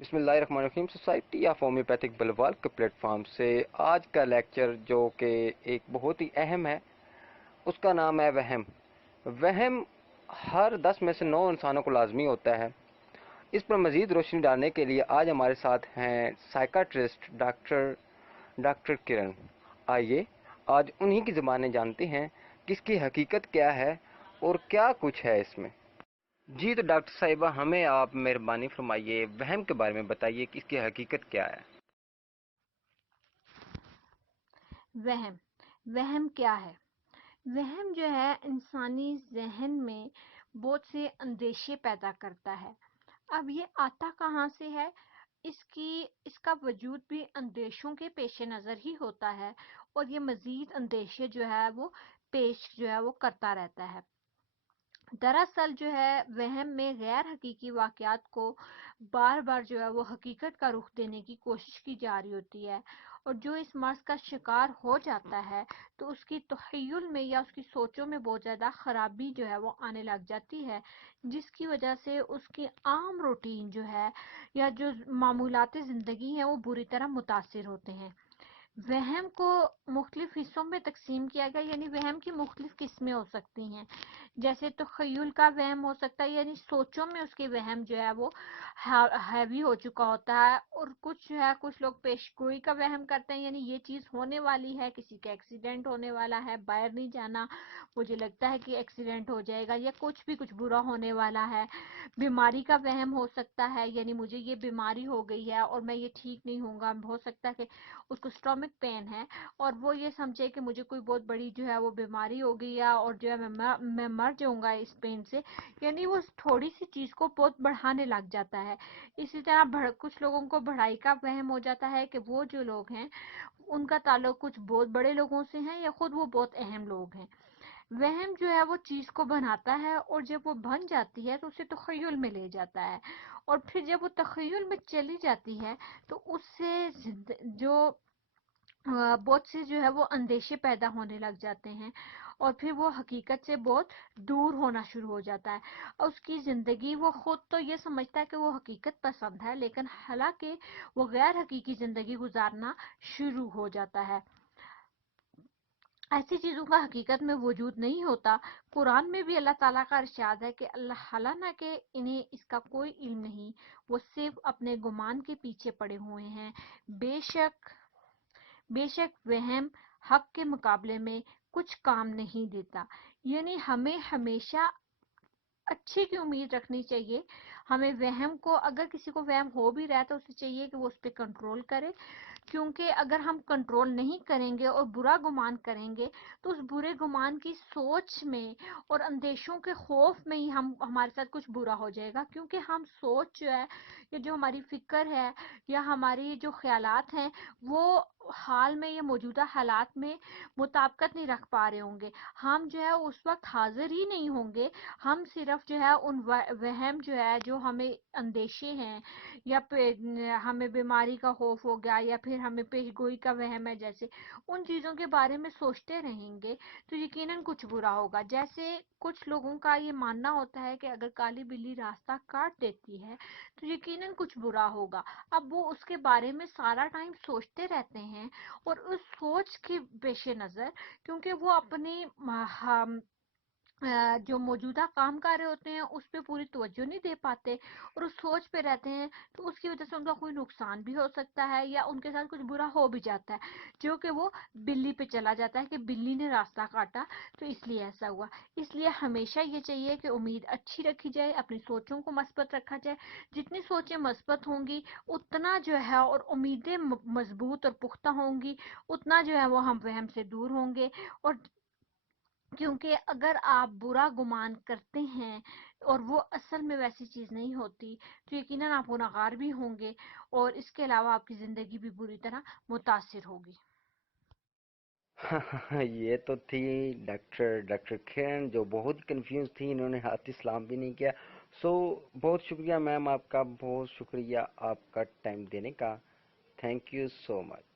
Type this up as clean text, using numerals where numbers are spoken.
بسم اللہ الرحمن الرحیم۔ سوسائٹی آف ہومیوپیتھک بلوال کے پلیٹ فارم سے آج کا لیکچر جو کہ ایک بہت ہی اہم ہے، اس کا نام ہے وہم۔ وہم ہر 10 میں سے 9 انسانوں کو لازمی ہوتا ہے۔ اس پر مزید روشنی ڈالنے کے لیے آج ہمارے ساتھ ہیں سائیکاٹرسٹ ڈاکٹر کرن۔ آئیے آج انہی کی زبانیں جانتے ہیں کہ اس کی حقیقت کیا ہے اور کیا کچھ ہے اس میں۔ جی تو ڈاکٹر صاحبہ، ہمیں آپ مہربانی فرمائیے، وہم کے بارے میں بتائیے کہ اس کی حقیقت کیا ہے۔ وہم کیا ہے؟ وہم جو ہے انسانی ذہن میں بہت سے اندیشے پیدا کرتا ہے۔ اب یہ آتا کہاں سے ہے؟ اس کا وجود بھی اندیشوں کے پیش نظر ہی ہوتا ہے، اور یہ مزید اندیشے جو ہے وہ کرتا رہتا ہے۔ دراصل جو ہے وہم میں غیر حقیقی واقعات کو بار بار جو ہے وہ حقیقت کا رخ دینے کی کوشش کی جا رہی ہوتی ہے، اور جو اس مرض کا شکار ہو جاتا ہے تو اس کی تخیل میں یا اس کی سوچوں میں بہت زیادہ خرابی جو ہے وہ آنے لگ جاتی ہے، جس کی وجہ سے اس کی عام روٹین جو ہے یا جو معمولات زندگی ہیں وہ بری طرح متاثر ہوتے ہیں۔ وہم کو مختلف حصوں میں تقسیم کیا گیا، یعنی وہم کی مختلف قسمیں ہو سکتی ہیں۔ جیسے تخیل کا وہم ہو سکتا ہے، یعنی سوچوں میں اس کے وہم جو ہے وہ ہیوی ہو چکا ہوتا ہے، اور کچھ لوگ پیش گوئی کا وہم کرتے ہیں، یعنی یہ چیز ہونے والی ہے، کسی کا ایکسیڈنٹ ہونے والا ہے، باہر نہیں جانا، مجھے لگتا ہے کہ ایکسیڈنٹ ہو جائے گا، یا کچھ برا ہونے والا ہے۔ بیماری کا وہم ہو سکتا ہے، یعنی مجھے یہ بیماری ہو گئی ہے اور میں یہ ٹھیک نہیں ہوں گا، ہو سکتا ہے کہ اس کو اسٹامک پین ہے اور وہ یہ سمجھے کہ مجھے کوئی بہت بڑی جو ہے وہ بیماری ہو گئی ہے اور جو ہے میں مر جاؤں گا اس پین سے، یعنی وہ تھوڑی سی چیز کو بہت بڑھانے لگ جاتا ہے۔ اسی طرح کچھ لوگوں کو بڑھائی کا وہم ہو جاتا ہے کہ وہ جو لوگ ہیں ان کا تعلق کچھ بہت بڑے لوگوں سے ہیں یا خود وہ بہت اہم لوگ ہیں۔ وہم جو ہے وہ چیز کو بناتا ہے، اور جب وہ بن جاتی ہے تو اسے تخیل میں لے جاتا ہے، اور پھر جب وہ تخیل میں چلی جاتی ہے تو اس سے جو بہت سے جو ہے وہ اندیشے پیدا ہونے لگ جاتے ہیں، اور پھر وہ حقیقت سے بہت دور ہونا شروع ہو جاتا ہے، اور اس کی زندگی وہ خود تو یہ سمجھتا ہے کہ وہ حقیقت پسند ہے، لیکن حالانکہ وہ غیر حقیقی زندگی گزارنا شروع ہو جاتا ہے۔ ایسی چیزوں کا حقیقت میں وجود نہیں ہوتا۔ قرآن میں بھی اللہ تعالیٰ کا ارشاد ہے کہ اللہ حالانکہ انہیں اس کا کوئی علم نہیں، وہ صرف اپنے گمان کے پیچھے پڑے ہوئے ہیں۔ بے شک وہم حق کے مقابلے میں کچھ کام نہیں دیتا، یعنی ہمیں ہمیشہ اچھے کی امید رکھنی چاہیے۔ ہمیں وہم کو، اگر کسی کو وہم ہو بھی رہا ہے تو اسے چاہیے کہ وہ اس پہ کنٹرول کرے، کیونکہ اگر ہم کنٹرول نہیں کریں گے اور برا گمان کریں گے تو اس برے گمان کی سوچ میں اور اندیشوں کے خوف میں ہی ہمارے ساتھ کچھ برا ہو جائے گا، کیونکہ ہم سوچ جو ہے یا جو ہماری فکر ہے یا ہماری جو خیالات ہیں وہ حال میں یا موجودہ حالات میں مطابقت نہیں رکھ پا رہے ہوں گے، ہم جو ہے اس وقت حاضر ہی نہیں ہوں گے، ہم صرف جو ہے ان وہم جو ہے جو ہمیں اندیشے ہیں یا ہمیں بیماری کا خوف ہو گیا یا پھر ہمیں پیش گوئی کا وہم ہے، جیسے ان چیزوں کے بارے میں سوچتے رہیں گے تو یقیناً کچھ برا ہوگا۔ جیسے کچھ لوگوں کا یہ ماننا ہوتا ہے کہ اگر کالی بلی راستہ کاٹ دیتی ہے تو یقیناً کچھ برا ہوگا، اب وہ اس کے بارے میں سارا ٹائم سوچتے رہتے ہیں، اور اس سوچ کے پیش نظر کیونکہ وہ اپنی جو موجودہ کام کر رہے ہوتے ہیں اس پہ پوری توجہ نہیں دے پاتے اور اس سوچ پہ رہتے ہیں، تو اس کی وجہ سے ان کا کوئی نقصان بھی ہو سکتا ہے یا ان کے ساتھ کچھ برا ہو بھی جاتا ہے، جو کہ وہ بلی پہ چلا جاتا ہے کہ بلی نے راستہ کاٹا تو اس لیے ایسا ہوا۔ اس لیے ہمیشہ یہ چاہیے کہ امید اچھی رکھی جائے، اپنی سوچوں کو مثبت رکھا جائے، جتنی سوچیں مثبت ہوں گی اتنا جو ہے اور امیدیں مضبوط اور پختہ ہوں گی اتنا جو ہے وہ ہم وہم سے دور ہوں گے، اور کیونکہ اگر آپ برا گمان کرتے ہیں اور وہ اصل میں ویسی چیز نہیں ہوتی تو یقیناً آپ گناہگار بھی ہوں گے، اور اس کے علاوہ آپ کی زندگی بھی بری طرح متاثر ہوگی۔ یہ تو تھی ڈاکٹر کرن، جو بہت کنفیوز تھی، انہوں نے ہاتھ اسلام بھی نہیں کیا۔ بہت شکریہ میم، آپ کا بہت شکریہ آپ کا ٹائم دینے کا۔ Thank you so much.